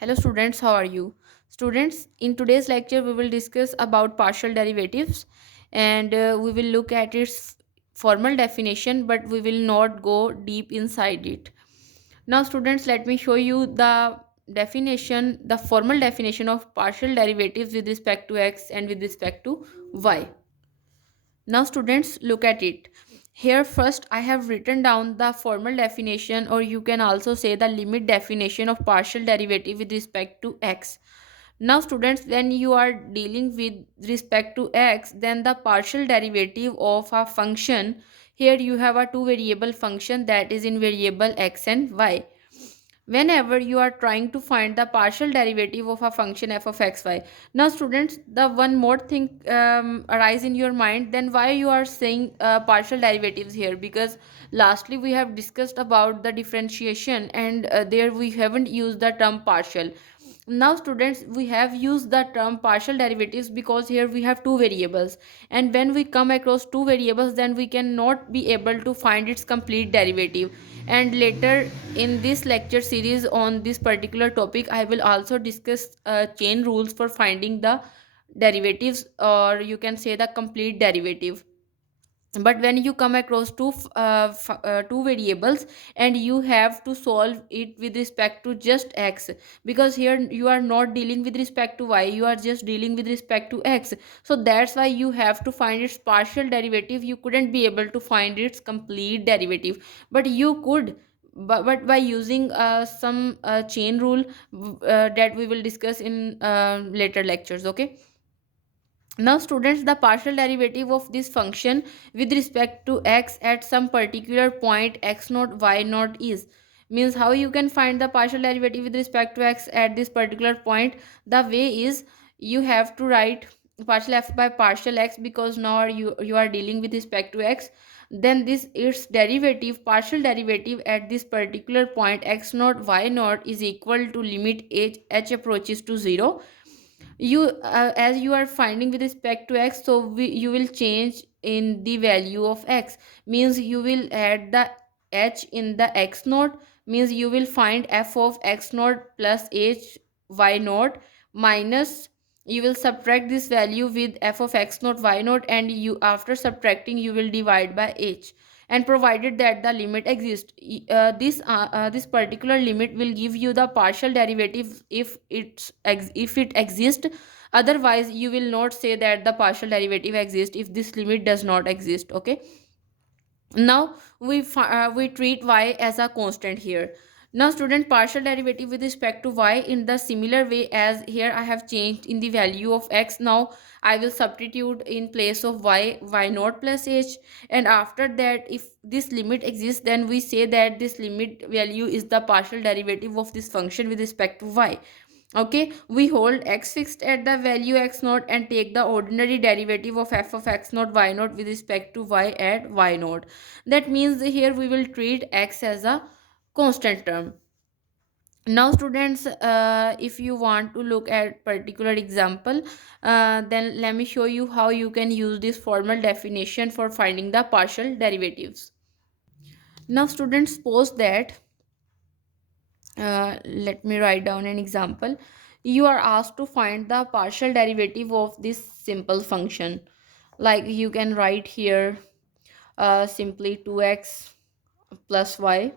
Hello students, how are you? Students, in today's lecture we will discuss about partial derivatives and we will look at its formal definition, but we will not go deep inside it. Now students, let me show you the formal definition of partial derivatives with respect to x and with respect to y. Now students, look at it. Here first I have written down the formal definition, or you can also say the limit definition of partial derivative with respect to x. Now students, when you are dealing with respect to x, then the partial derivative of a function, here you have a two variable function that is in variable x and y. Whenever you are trying to find the partial derivative of a function f of xy, now students, the one more thing arise in your mind, then why you are saying partial derivatives here? Because lastly we have discussed about the differentiation, and there we haven't used the term partial. Now students, we have used the term partial derivatives because here we have two variables, and when we come across two variables, then we cannot be able to find its complete derivative. And later in this lecture series on this particular topic, I will also discuss chain rules for finding the derivatives, or you can say the complete derivative. But when you come across two variables and you have to solve it with respect to just x, because here you are not dealing with respect to y, you are just dealing with respect to x, so that's why you have to find its partial derivative. You couldn't be able to find its complete derivative, but you could, but by using some chain rule that we will discuss in later lectures. Okay. Now students, the partial derivative of this function with respect to x at some particular point x naught y naught is, means how you can find the partial derivative with respect to x at this particular point. The way is, you have to write partial f by partial x, because now you are dealing with respect to x. Then this its derivative, partial derivative at this particular point x naught y naught is equal to limit h approaches to 0. You as you are finding with respect to x, so you will change in the value of x, means you will add the h in the x naught, means you will find f of x naught plus h y naught, minus you will subtract this value with f of x naught y naught, and you, after subtracting, you will divide by h. And provided that the limit exists, this particular limit will give you the partial derivative if it exists. Otherwise you will not say that the partial derivative exists if this limit does not exist. Okay. Now we treat y as a constant here. Now student, partial derivative with respect to y in the similar way as here I have changed in the value of x. Now I will substitute in place of y naught plus h, and after that, if this limit exists, then we say that this limit value is the partial derivative of this function with respect to y. Okay, we hold x fixed at the value x naught and take the ordinary derivative of f of x naught y naught with respect to y at y naught. That means here we will treat x as a constant term. Now students, if you want to look at particular example, then let me show you how you can use this formal definition for finding the partial derivatives. Now students, suppose that let me write down an example. You are asked to find the partial derivative of this simple function. Like you can write here simply 2x plus y.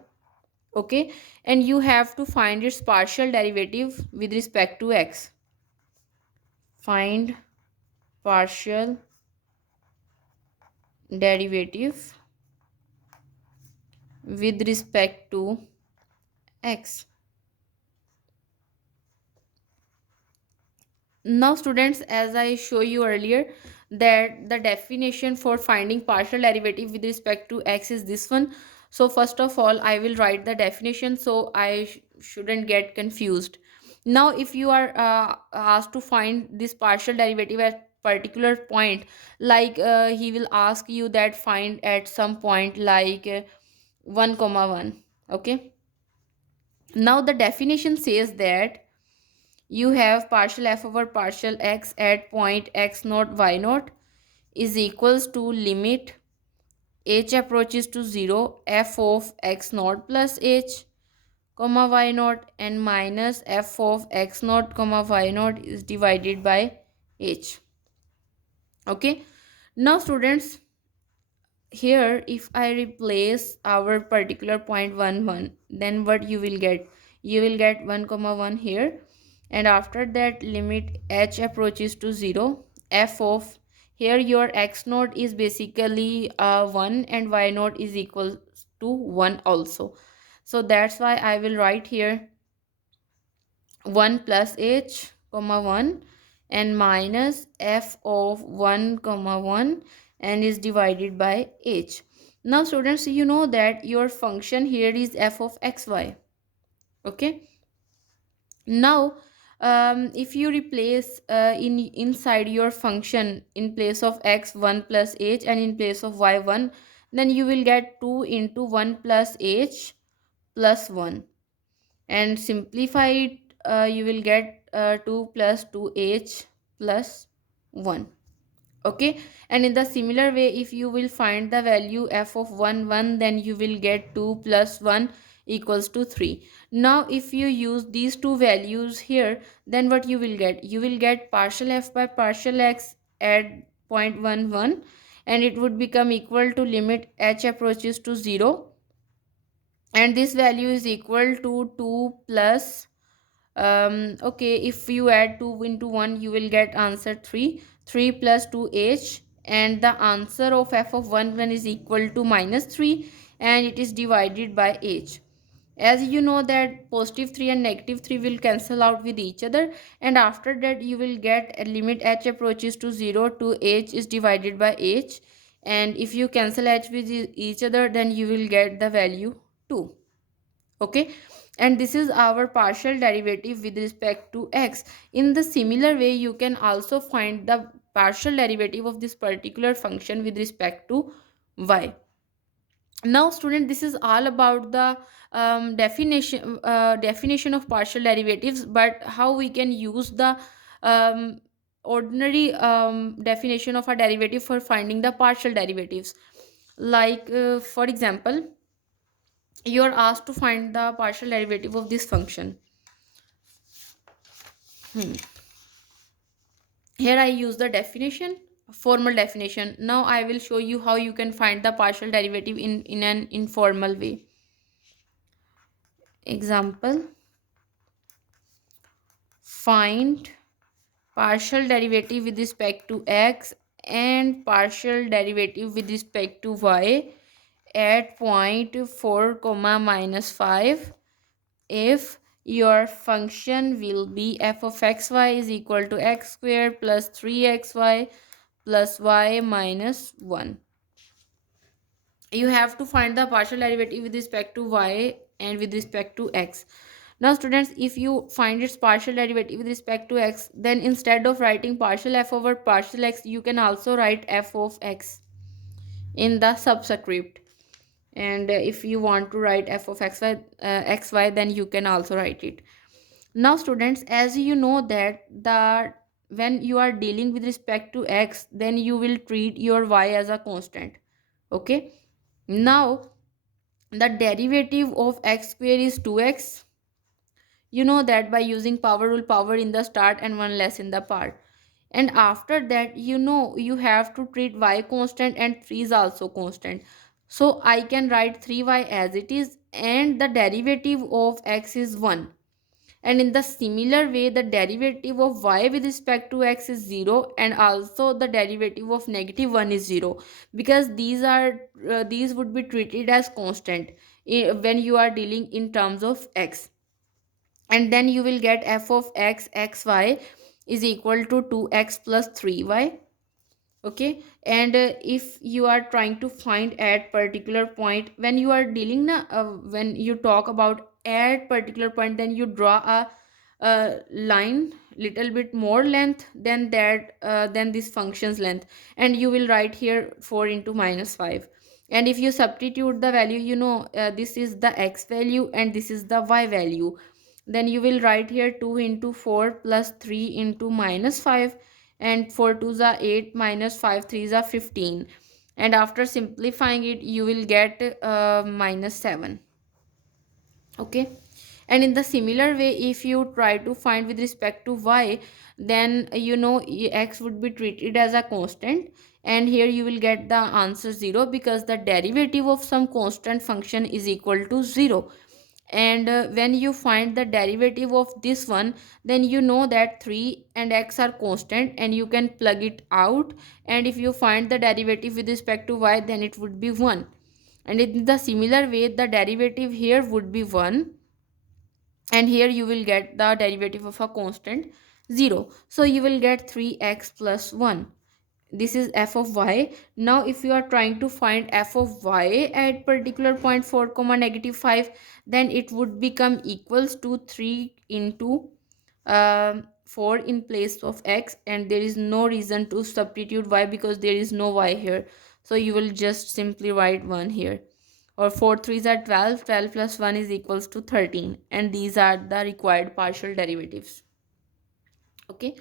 Okay, and you have to find its partial derivative with respect to x. Find partial derivative with respect to x. Now students, as I show you earlier, that the definition for finding partial derivative with respect to x is this one. So first of all, I will write the definition so I shouldn't get confused. Now if you are asked to find this partial derivative at particular point, like he will ask you that find at some point like 1 comma 1. Okay, now the definition says that you have partial f over partial x at point x naught y naught is equals to limit h approaches to 0 f of x naught plus h comma y naught, and minus f of x naught comma y naught is divided by h. Okay, now students, here if I replace our particular point 1 1, then what you will get? You will get 1 comma 1 here, and after that limit h approaches to 0, f of, here your x naught is basically 1 and y naught is equal to 1 also. So that's why I will write here 1 plus h comma 1 and minus f of 1 comma 1 and is divided by h. Now students, you know that your function here is f of xy. Okay, now if you replace inside your function in place of x 1 plus h and in place of y 1, then you will get 2 into 1 plus h plus 1, and simplify it, you will get 2 plus 2h plus 1. Okay, and in the similar way, if you will find the value f of 1 1, then you will get 2 plus 1 equals to 3. Now if you use these two values here, then what you will get? You will get partial f by partial x at 0.11, and it would become equal to limit h approaches to 0, and this value is equal to 2 plus okay, if you add 2 into 1, you will get answer 3. 3 plus 2h, and the answer of f of 1 1 is equal to minus 3, and it is divided by h. As you know that positive 3 and negative 3 will cancel out with each other, and after that you will get a limit h approaches to 0 to h is divided by h, and if you cancel h with each other, then you will get the value 2. Okay, and this is our partial derivative with respect to x. In the similar way, you can also find the partial derivative of this particular function with respect to y. Now student, this is all about the definition of partial derivatives, but how we can use the um, ordinary definition of a derivative for finding the partial derivatives. Like for example, you are asked to find the partial derivative of this function. Here I use the definition, formal definition. Now I will show you how you can find the partial derivative in an informal way. Example, find partial derivative with respect to x and partial derivative with respect to y at point 4 comma minus 5 if your function will be f of xy is equal to x square plus 3xy plus y minus 1. You have to find the partial derivative with respect to y and with respect to x. Now students, if you find its partial derivative with respect to x, then instead of writing partial f over partial x, you can also write f of x in the subscript. And if you want to write f of xy, then you can also write it. Now students, as you know that when you are dealing with respect to x, then you will treat your y as a constant. Okay, now the derivative of x square is 2x. You know that by using power rule, power in the start and one less in the part. And after that, you know, you have to treat y constant and 3 is also constant. So I can write 3y as it is, and the derivative of x is 1. And in the similar way, the derivative of y with respect to x is 0, and also the derivative of negative 1 is 0, because these would be treated as constant when you are dealing in terms of x. And then you will get f of x xy is equal to 2x plus 3y. Okay, and if you are trying to find at particular point, when you are dealing when you talk about at particular point, then you draw a line little bit more length than that than this function's length, and you will write here 4 into minus 5. And if you substitute the value, you know, this is the x value and this is the y value, then you will write here 2 into 4 plus 3 into minus 5, and 4 2s are 8 minus 5 3s are 15, and after simplifying it you will get minus 7. Okay, And in the similar way, if you try to find with respect to y, then x would be treated as a constant, and here you will get the answer 0, because the derivative of some constant function is equal to 0. And when you find the derivative of this one, then you know that 3 and x are constant, and you can plug it out, and if you find the derivative with respect to y, then it would be 1. And in the similar way, the derivative here would be 1, and here you will get the derivative of a constant 0, so you will get 3x plus 1. This is f of y. Now if you are trying to find f of y at particular point 4 comma negative 5, then it would become equals to 3 into 4 in place of x, and there is no reason to substitute y because there is no y here, so you will just simply write 1 here. Or 4 3s are 12, 12 plus 1 is equals to 13, and these are the required partial derivatives. Okay,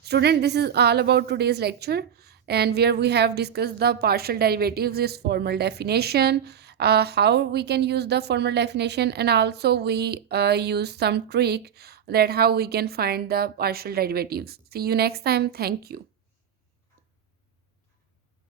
student, this is all about today's lecture, and where we have discussed the partial derivatives, is formal definition, how we can use the formal definition, and also we use some trick that how we can find the partial derivatives. See you next time. Thank you.